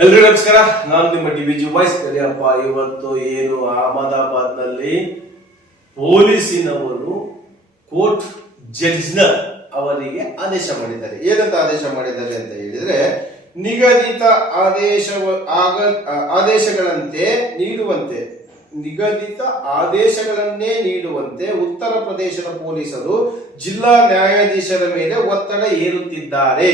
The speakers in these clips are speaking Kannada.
ಎಲ್ರಿಗೂ ನಮಸ್ಕಾರ. ನಾನು ನಿಮ್ಮ ಡಿವಿಜಿ ವಾಯ್ಸ್ ಕರಿಯಪ್ಪ. ಇವತ್ತು ಏನು ಅಹಮದಾಬಾದ್ ನಲ್ಲಿ ಪೊಲೀಸಿನವರು ಕೋರ್ಟ್ ಜಡ್ಜ್ನ ಅವರಿಗೆ ಆದೇಶ ಮಾಡಿದ್ದಾರೆ. ಏನಂತ ಆದೇಶ ಮಾಡಿದ್ದಾರೆ ಅಂತ ಹೇಳಿದ್ರೆ, ನಿಗದಿತ ಆದೇಶಗಳನ್ನೇ ನೀಡುವಂತೆ ಉತ್ತರ ಪ್ರದೇಶದ ಪೊಲೀಸರು ಜಿಲ್ಲಾ ನ್ಯಾಯಾಧೀಶರ ಮೇಲೆ ಒತ್ತಡ ಹೇರುತ್ತಿದ್ದಾರೆ.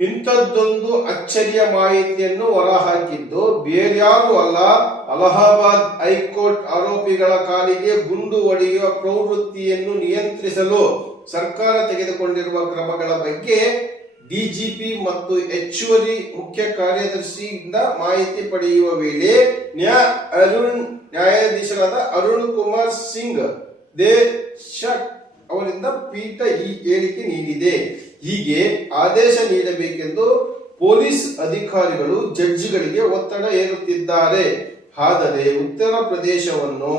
ಇಂಥದ್ದೊಂದು ಅಚ್ಚರಿಯ ಮಾಹಿತಿಯನ್ನು ಹೊರಹಾಕಿದ್ದು ಬೇರ್ಯಾರೂ ಅಲ್ಲ, ಅಲಹಾಬಾದ್ ಹೈಕೋರ್ಟ್ ಆರೋಪಿಗಳ ಕಾಲಿಗೆ ಗುಂಡು ಹೊಡೆಯುವ ಪ್ರವೃತ್ತಿಯನ್ನು ನಿಯಂತ್ರಿಸಲು ಸರ್ಕಾರ ತೆಗೆದುಕೊಂಡಿರುವ ಕ್ರಮಗಳ ಬಗ್ಗೆ ಡಿಜಿಪಿ ಮತ್ತು ಹೆಚ್ಚುವರಿ ಮುಖ್ಯ ಕಾರ್ಯದರ್ಶಿಯಿಂದ ಮಾಹಿತಿ ಪಡೆಯುವ ವೇಳೆ ನ್ಯಾಯಾಧೀಶರಾದ ಅರುಣ್ ಕುಮಾರ್ ಸಿಂಗ್ ದೇಶಕ್ ಅವರಿಂದ ಪೀಠ ಈ ಹೇಳಿಕೆ ನೀಡಿದೆ. ಹೀಗೆ ಆದೇಶ ನೀಡಬೇಕೆಂದು ಪೊಲೀಸ್ ಅಧಿಕಾರಿಗಳು ಜಡ್ಜ್ಗಳಿಗೆ ಒತ್ತಡ ಹೇರುತ್ತಿದ್ದಾರೆ. ಆದರೆ ಉತ್ತರ ಪ್ರದೇಶವನ್ನು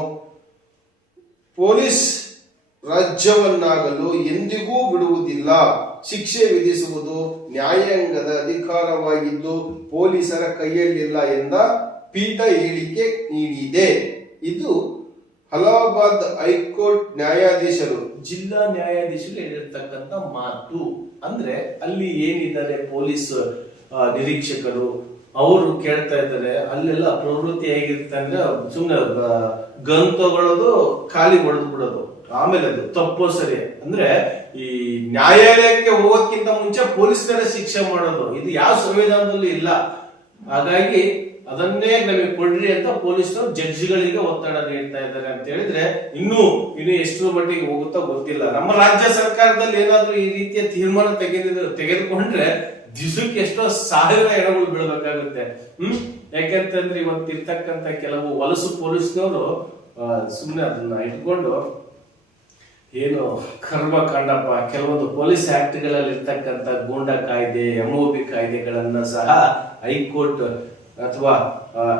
ಪೊಲೀಸ್ ರಾಜ್ಯವನ್ನಾಗಲು ಎಂದಿಗೂ ಬಿಡುವುದಿಲ್ಲ. ಶಿಕ್ಷೆ ವಿಧಿಸುವುದು ನ್ಯಾಯಾಂಗದ ಅಧಿಕಾರವಾಗಿದ್ದು ಪೊಲೀಸರ ಕೈಯಲ್ಲಿಲ್ಲ ಎಂದ ಪೀಠ ಹೇಳಿಕೆ ನೀಡಿದೆ. ಇದು ಅಲಹಾಬಾದ್ ಹೈಕೋರ್ಟ್ ನ್ಯಾಯಾಧೀಶರು, ಜಿಲ್ಲಾ ನ್ಯಾಯಾಧೀಶರು ಹೇಳಿರ್ತಕ್ಕಂಥ ಮಾತು. ಅಂದ್ರೆ ಅಲ್ಲಿ ಏನಿದ್ದಾರೆ ಪೊಲೀಸ್ ನಿರೀಕ್ಷಕರು, ಅವರು ಕೇಳ್ತಾ ಇದ್ದಾರೆ. ಅಲ್ಲೆಲ್ಲ ಪ್ರವೃತ್ತಿ ಹೇಗಿರುತ್ತೆ ಅಂದ್ರೆ, ಸುಮ್ಮನೆ ಗನ್ ತಗೊಳ್ಳೋದು, ಖಾಲಿ ಹೊಡೆದು ಬಿಡೋದು, ಆಮೇಲೆ ಅದು ತಪ್ಪೋ ಸರಿ ಅಂದ್ರೆ ಈ ನ್ಯಾಯಾಲಯಕ್ಕೆ ಹೋಗೋಕ್ಕಿಂತ ಮುಂಚೆ ಪೊಲೀಸರ ಶಿಕ್ಷೆ ಮಾಡೋದು, ಇದು ಯಾವ ಸಂವಿಧಾನದಲ್ಲೂ ಇಲ್ಲ. ಹಾಗಾಗಿ ಅದನ್ನೇ ನಮಗೆ ಕೊಡ್ರಿ ಅಂತ ಪೊಲೀಸರು ಜಡ್ಜ್ಗಳಿಗೆ ಒತ್ತಡ ನೀಡ್ತಾ ಇದ್ದಾರೆ ಅಂತ ಹೇಳಿದ್ರೆ, ಇನ್ನು ಎಷ್ಟು ಮಟ್ಟಿಗೆ ಹೋಗುತ್ತೋ ಗೊತ್ತಿಲ್ಲ. ನಮ್ಮ ರಾಜ್ಯ ಸರ್ಕಾರದಲ್ಲಿ ಏನಾದ್ರೂ ಈ ರೀತಿಯ ತೀರ್ಮಾನ ತೆಗೆದುಕೊಂಡ್ರೆ ದಿವಸಕ್ಕೆ ಎಷ್ಟೋ ಸಾವಿರ ಹೆಣಗಳು ಬೀಳ್ಬೇಕಾಗುತ್ತೆ. ಯಾಕೆಂತಂದ್ರೆ ಇವತ್ತಿರ್ತಕ್ಕಂಥ ಕೆಲವು ವಲಸು ಪೊಲೀಸ್ನವರು ಸುಮ್ಮನೆ ಅದನ್ನ ಇಟ್ಕೊಂಡು ಏನು ಕರ್ಮ ಕಂಡಪ್ಪ, ಕೆಲವೊಂದು ಪೊಲೀಸ್ ಆಕ್ಟ್ ಗಳಲ್ಲಿ ಇರ್ತಕ್ಕಂಥ ಗೂಂಡಾ ಕಾಯ್ದೆ, MOB ಕಾಯ್ದೆಗಳನ್ನ ಸಹ ಹೈಕೋರ್ಟ್ ಅಥವಾ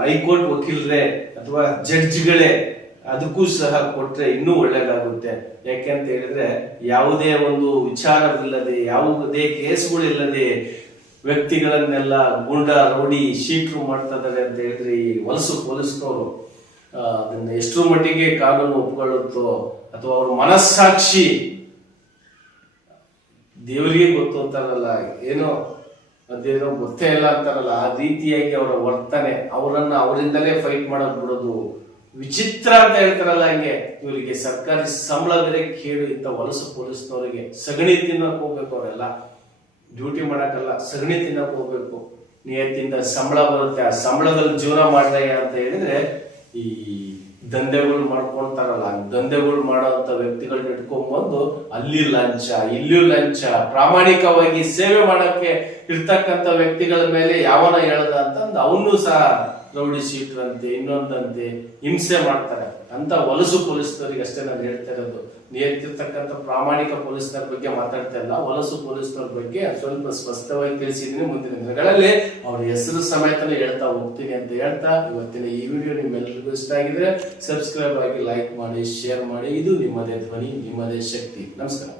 ಹೈಕೋರ್ಟ್ ವಕೀಲರೇ ಅಥವಾ ಜಡ್ಜ್ಗಳೇ ಅದಕ್ಕೂ ಸಹ ಕೊಟ್ರೆ ಇನ್ನೂ ಒಳ್ಳೇದಾಗುತ್ತೆ. ಯಾಕೆಂತ ಹೇಳಿದ್ರೆ, ಯಾವುದೇ ಒಂದು ವಿಚಾರವಿಲ್ಲದೆ, ಯಾವುದೇ ಕೇಸ್ಗಳಿಲ್ಲದೆ ವ್ಯಕ್ತಿಗಳನ್ನೆಲ್ಲ ಗುಂಡಾ ರೌಡಿ ಶೀಟ್ರು ಮಾಡ್ತಾ ಇದ್ದಾರೆ ಅಂತ ಹೇಳಿದ್ರೆ ಈ ವಲಸು ಪೊಲೀಸ್ನವರು ಅದನ್ನ ಎಷ್ಟರ ಮಟ್ಟಿಗೆ ಕಾನೂನು ಒಪ್ಕೊಳ್ಳುತ್ತೋ ಅಥವಾ ಅವ್ರ ಮನಸ್ಸಾಕ್ಷಿ ದೇವರಿಗೆ ಗೊತ್ತು ಅಂತಾರಲ್ಲ, ಏನೋ ಅದೇನೋ ಗೊತ್ತೇ ಇಲ್ಲ ಅಂತಾರಲ್ಲ, ಆ ರೀತಿಯಾಗಿ ಅವರ ವರ್ತನೆ, ಅವರಿಂದಲೇ ಫೈಟ್ ಮಾಡೋದು ಬಿಡೋದು ವಿಚಿತ್ರ ಅಂತ ಹೇಳ್ತಾರಲ್ಲ. ಹಂಗೆ ಇವರಿಗೆ ಸರ್ಕಾರಿ ಸಂಬಳ ಬೇರೆ ಕೇಳು. ಇಂಥ ವಲಸು ಪೊಲೀಸ್ನವರಿಗೆ ಸಗಣಿ ತಿನ್ನಕ್ ಹೋಗ್ಬೇಕು. ಅವರೆಲ್ಲ ಡ್ಯೂಟಿ ಮಾಡಕ್ಕಲ್ಲ, ಸಗಣಿ ತಿನ್ನಕ್ ಹೋಗ್ಬೇಕು. ನಿಯತ್ತಿಂದ ಸಂಬಳ ಬರುತ್ತೆ, ಆ ಸಂಬಳದಲ್ಲಿ ಜೀವನ ಮಾಡ್ದಾಗ ಅಂತ ಹೇಳಿದ್ರೆ ಈ ದಂಧೆಗಳು ಮಾಡ್ಕೊಳ್ತಾರಲ್ಲ, ದಂಧೆಗಳು ಮಾಡೋಂತ ವ್ಯಕ್ತಿಗಳನ್ನ ಇಟ್ಕೊಂಡ್ಬಂದು ಅಲ್ಲಿ ಲಂಚ, ಇಲ್ಲೂ ಲಂಚ, ಪ್ರಾಮಾಣಿಕವಾಗಿ ಸೇವೆ ಮಾಡಕ್ಕೆ ಇರ್ತಕ್ಕಂಥ ವ್ಯಕ್ತಿಗಳ ಮೇಲೆ ಯಾವನ ಹೇಳದ ಅಂತಂದು ಅವನು ಸಹ ರೌಡಿ ಶೀಟ್ರಂತೆ ಇನ್ನೊಂದಂತೆ ಹಿಂಸೆ ಮಾಡ್ತಾರೆ. ಅಂತ ವಲಸು ಪೊಲೀಸ್ನವರಿಗೆ ಅಷ್ಟೇ ನಾನು ಹೇಳ್ತಾ ಇರೋದು. ನಿಯಂತ್ರಿರ್ತಕ್ಕಂಥ ಪ್ರಾಮಾಣಿಕ ಪೊಲೀಸ್ನವ್ರ ಬಗ್ಗೆ ಮಾತಾಡ್ತಾ ಇಲ್ಲ, ವಲಸು ಪೊಲೀಸ್ನವ್ರ ಬಗ್ಗೆ ಸ್ವಲ್ಪ ಸ್ಪಷ್ಟವಾಗಿ ತಿಳಿಸಿದೀನಿ. ಮುಂದಿನ ದಿನಗಳಲ್ಲಿ ಅವ್ರ ಹೆಸರು ಸಮೇತನೇ ಹೇಳ್ತಾ ಹೋಗ್ತೀನಿ ಅಂತ ಹೇಳ್ತಾ, ಇವತ್ತಿನ ಈ ವಿಡಿಯೋ ನಿಮ್ಮೆಲ್ಲರಿಗೂ ಇಷ್ಟ ಆಗಿದ್ರೆ ಸಬ್ಸ್ಕ್ರೈಬ್ ಆಗಿ, ಲೈಕ್ ಮಾಡಿ, ಶೇರ್ ಮಾಡಿ. ಇದು ನಿಮ್ಮದೇ ಧ್ವನಿ, ನಿಮ್ಮದೇ ಶಕ್ತಿ. ನಮಸ್ಕಾರ.